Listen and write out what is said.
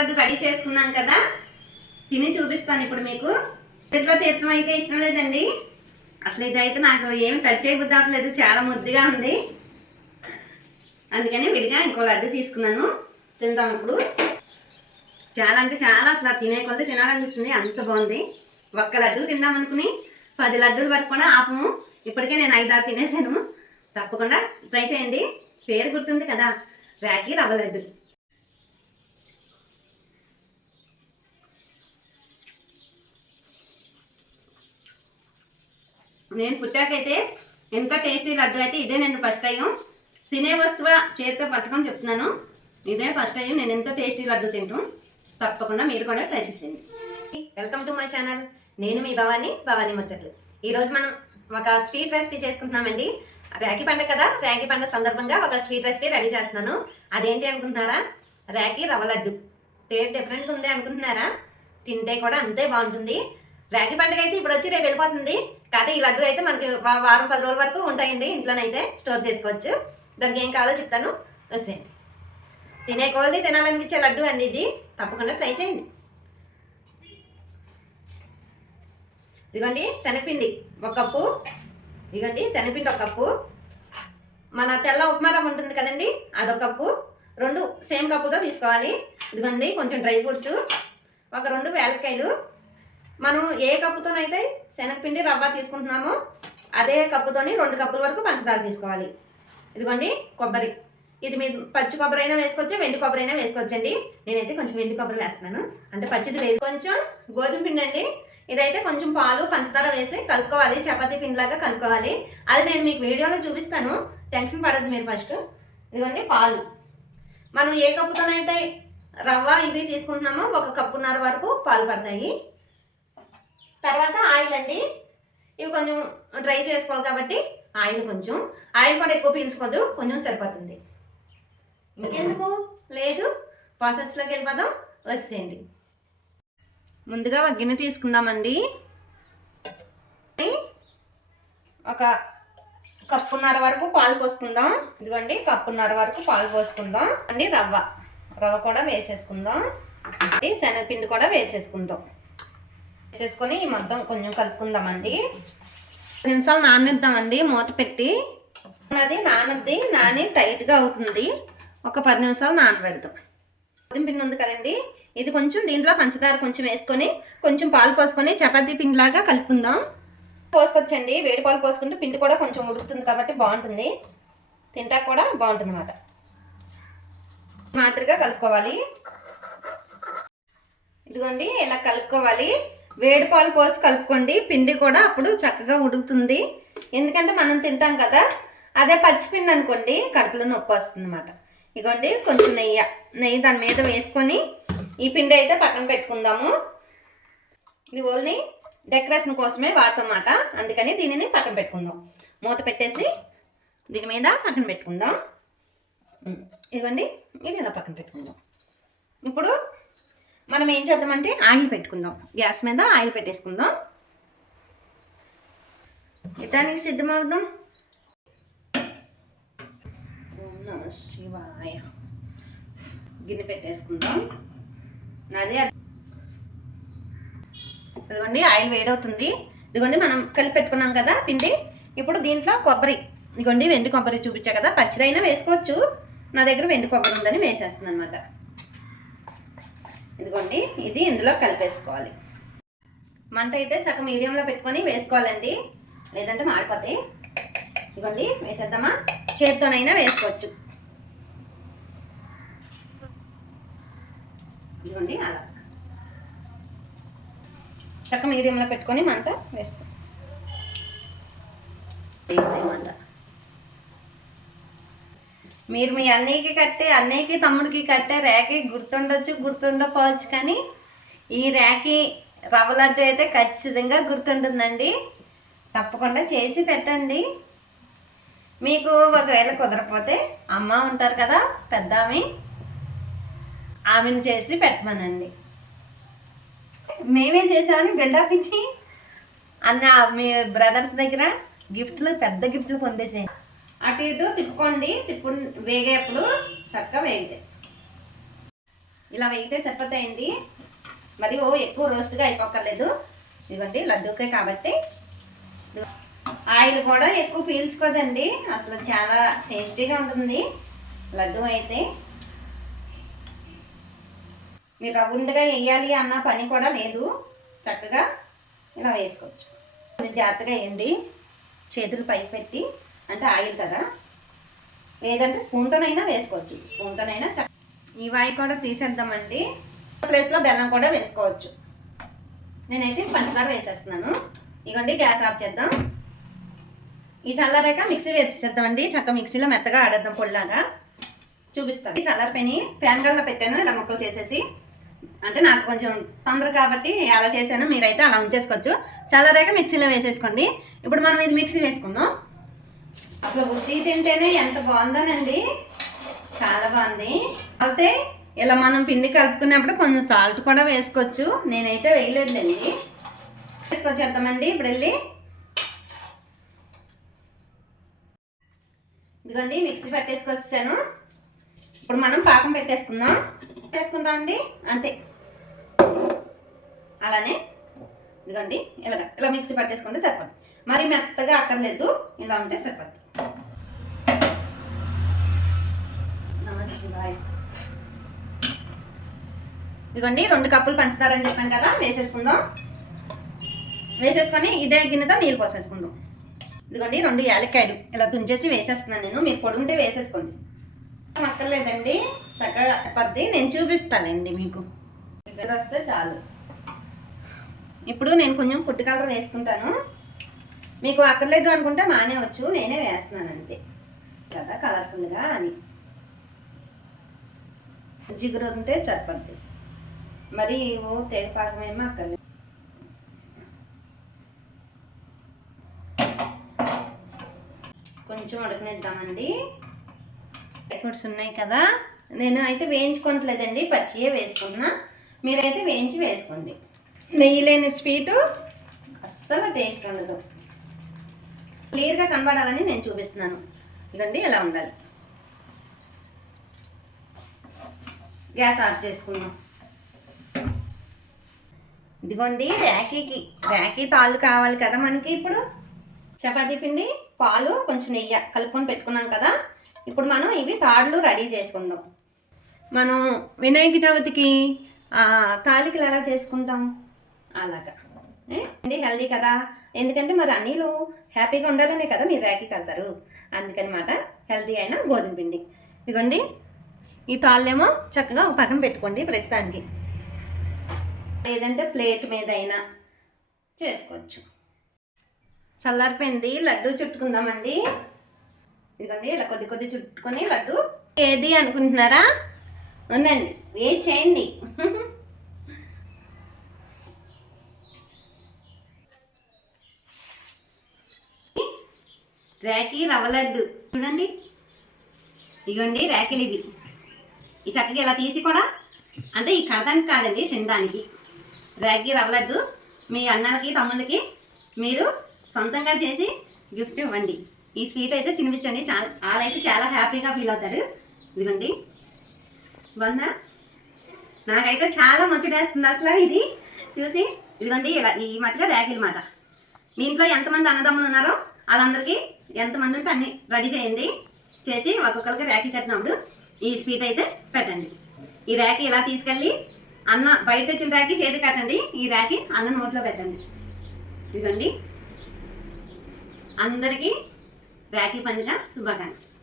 Ready చేసుకున్నాం కదా, తిని చూపిస్తాను ఇప్పుడు మీకు. ఇట్లా తీర్థం అయితే ఇష్టం లేదండి, అసలు ఇదైతే నాకు ఏమి టచ్ చేయబుద్ధి అవ్వట్లేదు, చాలా ముద్దుగా ఉంది. అందుకని విడిగా ఇంకో లడ్డు తీసుకున్నాను, తిందాం ఇప్పుడు. చాలా అంటే చాలా అసలు తినే కొద్ది తినాలనిపిస్తుంది, అంత బాగుంది. ఒక్క లడ్డు తిందాం అనుకుని 10 లడ్డూల వరకు కూడా ఆపము. ఇప్పటికే నేను 5-6 తినేసాను. తప్పకుండా ట్రై చేయండి. పేరు గుర్తుంది కదా, రాగి రవ్వ లడ్డు. నేను పుట్టాకైతే ఎంత టేస్టీ లడ్డు అయితే ఇదే. నేను ఫస్ట్ టైం తినే వస్తువు చేతితో పట్టుకొని చెప్తున్నాను, ఇదే ఫస్ట్ టైం నేను ఎంత టేస్టీ లడ్డు తింటాం. తప్పకుండా మీరు కూడా ట్రై చేసేయండి. Welcome to my channel. నేను మీ భవానీ ముచ్చట్లు. ఈరోజు మనం ఒక స్వీట్ రెసిపీ చేసుకుంటున్నామండి. రాఖీ పండుగ కదా, రాఖీ పండుగ సందర్భంగా ఒక స్వీట్ రెసిపీ రెడీ చేస్తున్నాను. అదేంటి అనుకుంటున్నారా? రాఖీ రవ్వ లడ్డు. టేస్ట్ డిఫరెంట్గా ఉంది అనుకుంటున్నారా? తింటే కూడా అంతే బాగుంటుంది. రాఖీ పండుగ అయితే ఇప్పుడు వచ్చి రేపు వెళ్ళిపోతుంది. కాకపోతే ఈ లడ్డు అయితే మనకి వారం 10 రోజుల వరకు ఉంటాయండి. ఇంట్లోనైతే స్టోర్ చేసుకోవచ్చు. దానికి ఏం కావాలో చెప్తాను, వచ్చేయండి. తినే కొలది తినాలనిపించే లడ్డు అండి ఇది, తప్పకుండా ట్రై చేయండి. ఇదిగోండి శనగపిండి 1 కప్పు, ఇదిగోండి శనగపిండి 1 కప్పు, మన తెల్ల ఉప్మా రవ్వ ఉంటుంది కదండి అది 1 కప్పు, 2 సేమ్ కప్పుతో తీసుకోవాలి. ఇదిగోండి కొంచెం డ్రై ఫ్రూట్స్, ఒక 2 వేలకాయలు. మనం ఏ కప్పుతోనైతే శనగపిండి రవ్వ తీసుకుంటున్నామో అదే కప్పుతోని 2 కప్పుల వరకు పంచదార తీసుకోవాలి. ఇదిగోండి కొబ్బరి, ఇది మీరు పచ్చి కొబ్బరి అయినా వేసుకోవచ్చు, వెండి కొబ్బరి అయినా వేసుకోవచ్చండి. నేనైతే కొంచెం వెండి కొబ్బరి వేస్తున్నాను, అంటే పచ్చిది లేదు. కొంచెం గోధుమ పిండి అండి, ఇదైతే కొంచెం పాలు పంచదార వేసి కలుపుకోవాలి, చపాతీ పిండిలాగా కలుపుకోవాలి. అది నేను మీకు వీడియోలో చూపిస్తాను, టెన్షన్ పడద్దు మీరు. ఫస్ట్ ఇదిగోండి పాలు, మనం ఏ కప్పుతోనైతే రవ్వ ఇవి తీసుకుంటున్నామో 1 కప్పున్నర వరకు పాలు పడతాయి. తర్వాత ఆయిల్ అండి, ఇవి కొంచెం డ్రై చేసుకోవాలి కాబట్టి ఆయిల్ కూడా ఎక్కువ పీల్చుకోదు, కొంచెం సరిపోతుంది. ఇంకెందుకు లేదు, ప్రాసెస్లోకి వెళ్ళిపోదాం, వచ్చేయండి. ముందుగా ఒక గిన్నె తీసుకుందామండి. 1 కప్పున్నర వరకు పాలు పోసుకుందాం. ఇదిగోండి కప్పున్నర వరకు పాలు పోసుకుందాం అండి. రవ్వ కూడా వేసేసుకుందాం, శనగపిండి కూడా వేసేసుకుందాం. వేసేసుకొని మొత్తం కొంచెం కలుపుకుందామండి. 10 నిమిషాలు నాననిద్దామండి మూత పెట్టి. అది నాని టైట్గా అవుతుంది, ఒక 10 నిమిషాలు నానబెడదాం. గోధుమ పిండి ఉంది కదండి, ఇది కొంచెం దీంట్లో పంచదార కొంచెం వేసుకొని కొంచెం పాలు పోసుకొని చపాతీ పిండిలాగా కలుపుకుందాం. పోసుకోవచ్చండి, వేడి పాలు పోసుకుంటే పిండి కూడా కొంచెం ఉడుకుతుంది కాబట్టి బాగుంటుంది, తింటా కూడా బాగుంటుంది అన్నమాట. మాదిరిగా కలుపుకోవాలి. ఇదిగోండి ఇలా కలుపుకోవాలి. వేడి పాలు పోసి కలుపుకోండి, పిండి కూడా అప్పుడు చక్కగా ఉడుకుతుంది. ఎందుకంటే మనం తింటాం కదా, అదే పచ్చిపిండి అనుకోండి కడుపులో నొప్పి వస్తుంది అన్నమాట. ఇదిగోండి కొంచెం నెయ్యి దాని మీద వేసుకొని ఈ పిండి అయితే పక్కన పెట్టుకుందాము. ఇది ఓన్లీ డెకరేషన్ కోసమే వాడతామన్నమాట, అందుకని దీనిని పక్కన పెట్టుకుందాం. మూత పెట్టేసి దీని మీద పక్కన పెట్టుకుందాం. ఇదిగోండి ఇది ఇలా పక్కన పెట్టుకుందాం. ఇప్పుడు మనం ఏం చేద్దామంటే ఆయిల్ పెట్టుకుందాం, గ్యాస్ మీద ఆయిల్ పెట్టేసుకుందాం. ఇటానికి సిద్ధమవుదాం. శివాయ. గిన్నె పెట్టేసుకుందాం. అదే ఇదిగోండి ఆయిల్ వేడవుతుంది. ఇదిగోండి మనం కలిపి పెట్టుకున్నాం కదా పిండి. ఇప్పుడు దీంట్లో కొబ్బరి, ఇదిగోండి వెండి కొబ్బరి చూపించా కదా, పచ్చిదైనా వేసుకోవచ్చు. నా దగ్గర వెండి కొబ్బరి ఉందని వేసేస్తుంది అనమాట. ఇదిగోండి ఇది ఇందులో కలిపేసుకోవాలి. మంట అయితే సగం మీడియంలో పెట్టుకొని వేసుకోవాలండి, లేదంటే మాడిపోతాయి. ఇదిగోండి వేసేద్దామా, చేతితోనైనా వేసుకోవచ్చు. ఇదిగోండి అలా చక్క మీడియంలో పెట్టుకొని మంట వేసుకో. మంట మీరు మీ అన్నయ్యకి తమ్ముడికి కట్టే రాఖీ గుర్తుండకపోవచ్చు, కానీ ఈ రాఖీ రవ్వ లడ్డు అయితే ఖచ్చితంగా గుర్తుంటుందండి. తప్పకుండా చేసి పెట్టండి. మీకు ఒకవేళ కుదరకపోతే అమ్మ ఉంటారు కదా పెద్ద ఆమెను చేసి పెట్టమనండి. మేమే చేసామని బిల్డప్ ఇచ్చి అన్న మీ బ్రదర్స్ దగ్గర పెద్ద గిఫ్ట్లు పొందేసాయి. అటు ఇటు తిప్పుకోండి, వేగేప్పుడు చక్కగా వేగితే. ఇలా వేగితే సరిపోతాయండి. మరి ఎక్కువ రోస్ట్గా అయిపోక్కర్లేదు. ఇదిగోండి లడ్డూకే కాబట్టి. ఆయిల్ కూడా ఎక్కువ పీల్చుకోదండి, అసలు చాలా టేస్టీగా ఉంటుంది లడ్డు అయితే. మీరు రౌండ్గా వేయాలి అన్న పని కూడా లేదు, చక్కగా ఇలా వేసుకోవచ్చు. కొంచెం జాగ్రత్తగా వేయండి, చేతులు పైకి పెట్టి, అంటే ఆయిల్ కదా. లేదంటే స్పూన్తోనైనా వేసుకోవచ్చు, స్పూన్తోనైనా. ఈ వాయి కూడా తీసేద్దామండి. ప్లేస్లో బెల్లం కూడా వేసుకోవచ్చు. నేనైతే పంచదార వేసేస్తున్నాను. ఇదిగోండి గ్యాస్ ఆఫ్ చేద్దాం. ఈ చల్లారాక మిక్సీ వేసేద్దామండి. చక్క మిక్సీలో మెత్తగా ఆడేద్దాం, పొడిలాగా చూపిస్తాను. చల్లారిపోయి ఫ్యాన్ గాల్లో పెట్టాను ఇలా ముక్కలు చేసేసి. అంటే నాకు కొంచెం తొందర కాబట్టి అలా చేశాను, మీరైతే అలా ఉంచేసుకోవచ్చు. చల్లారాక మిక్సీలో వేసేసుకోండి. ఇప్పుడు మనం ఇది మిక్సీ వేసుకుందాం. అసలు ఉత్తి తింటేనే ఎంత బాగుందోనండి, చాలా బాగుంది. అయితే ఇలా మనం పిండి కలుపుకున్నప్పుడు కొంచెం సాల్ట్ కూడా వేసుకోవచ్చు. నేనైతే వేయలేదండి, వేసుకొచ్చేద్దామండి. ఇప్పుడు వెళ్ళి ఇదిగోండి మిక్సీ పట్టేసుకొచ్చాను. ఇప్పుడు మనం పాకం పెట్టేసుకుందామండి. అంతే, అలానే ఇదిగోండి ఇలా మిక్సీ పట్టేసుకుంటే సరిపోద్ది. మరి మెత్తగా అక్కర్లేదు, ఇలా ఉంటే సరిపోద్ది. నమస్తే. ఇదిగోండి 2 కప్పులు పంచదార అని చెప్పాను కదా, వేసేసుకుందాం. వేసేసుకొని ఇదే గిన్నెతో నీళ్ళు పోసేసుకుందాం. ఇదిగోండి 2 యాలక్కాయలు ఇలా తుంచేసి వేసేస్తున్నాను నేను. మీరు పొడుగుంటే వేసేసుకోండి, అక్కర్లేదండి. చక్కగా పద్ది నేను చూపిస్తానండి మీకు, దగ్గర వస్తే చాలు. ఇప్పుడు నేను కొంచెం ఫుడ్ కలర్ వేసుకుంటాను. మీకు అక్కర్లేదు అనుకుంటే మానేవచ్చు, నేనే వేస్తున్నాను అంతే కదా, కలర్ఫుల్గా అని. జిగురు ఉంటే సరిపడుతుంది, మరి తెగపాకం ఏమో అక్కర్లేదు. కొంచెం ఉడకనిద్దామండి. డ్రై ఫ్రూట్స్ ఉన్నాయి కదా, నేను అయితే వేయించుకోవట్లేదండి, పచ్చియే వేసుకుంటున్నా. మీరైతే వేయించి వేసుకోండి. నెయ్యి లేని స్వీటు అస్సలు టేస్ట్ ఉండదు. క్లియర్గా కనబడాలని నేను చూపిస్తున్నాను. ఇదండి ఇలా ఉండాలి. గ్యాస్ ఆఫ్ చేసుకుందాం. ఇదిగోండి ర్యాకీ తాళ్ళు కావాలి కదా మనకి. ఇప్పుడు చపాతీ పిండి, పాలు, కొంచెం నెయ్యి కలుపుకొని పెట్టుకున్నాం కదా. ఇప్పుడు మనం ఇవి తాళ్ళు రెడీ చేసుకుందాం. మనం వినాయక చవితికి తాళికలు ఎలా చేసుకుంటాం అలాగా అండి. హెల్దీ కదా, ఎందుకంటే మరి అన్నీలు హ్యాపీగా ఉండాలనే కదా మీరు ర్యాకీ కడతారు, అందుకనమాట. హెల్దీ అయిన గోధుమ పిండి. ఇదిగోండి ఈ తాళ్ళేమో చక్కగా ఒక పక్కన పెట్టుకోండి ప్రస్తుతానికి. లేదంటే ప్లేట్ మీద అయినా చేసుకోవచ్చు. చల్లారిపోయింది, లడ్డు చుట్టుకుందామండి. ఇదిగోండి ఇలా కొద్ది చుట్టుకొని లడ్డు. ఏది అనుకుంటున్నారా? ఉందండి, వేడి చేయండి. ర్యాకీ రవ్వ లడ్డు చూడండి. ఇదిగోండి ర్యాకీలు ఇవి. ఈ చక్కగా ఇలా తీసి కూడా, అంటే ఈ కడదానికి కాదండి, తినడానికి. ర్యాకీ రవ్వ లడ్డు మీ అన్నలకి తమ్ముళ్ళకి మీరు సొంతంగా చేసి గిఫ్ట్ ఇవ్వండి. ఈ స్వీట్ అయితే తినిపించండి, వాళ్ళైతే చాలా హ్యాపీగా ఫీల్ అవుతారు. ఇదిగోండి బాగుందా? నాకైతే చాలా ముచ్చటేస్తుంది అసలు ఇది చూసి. ఇదిగోండి ఇలా ఈ మట్టిగా ర్యాకీల మాట. మీ ఇంట్లో ఎంతమంది అన్నదమ్ములు ఉన్నారో వాళ్ళందరికీ ఎంతమంది ఉంటే అన్ని రెడీ చేయండి. చేసి ఒక్కొక్కరికి ర్యాకీ కట్టినప్పుడు ఈ స్వీట్ అయితే పెట్టండి. ఈ ర్యాకీ ఇలా తీసుకెళ్ళి అన్న బయట తెచ్చిన ర్యాకీ చేతి కట్టండి, ఈ ర్యాకీ అన్న నోట్లో పెట్టండి. ఇదిగోండి అందరికీ ర్యాకీ పండుగ శుభాకాంక్షలు.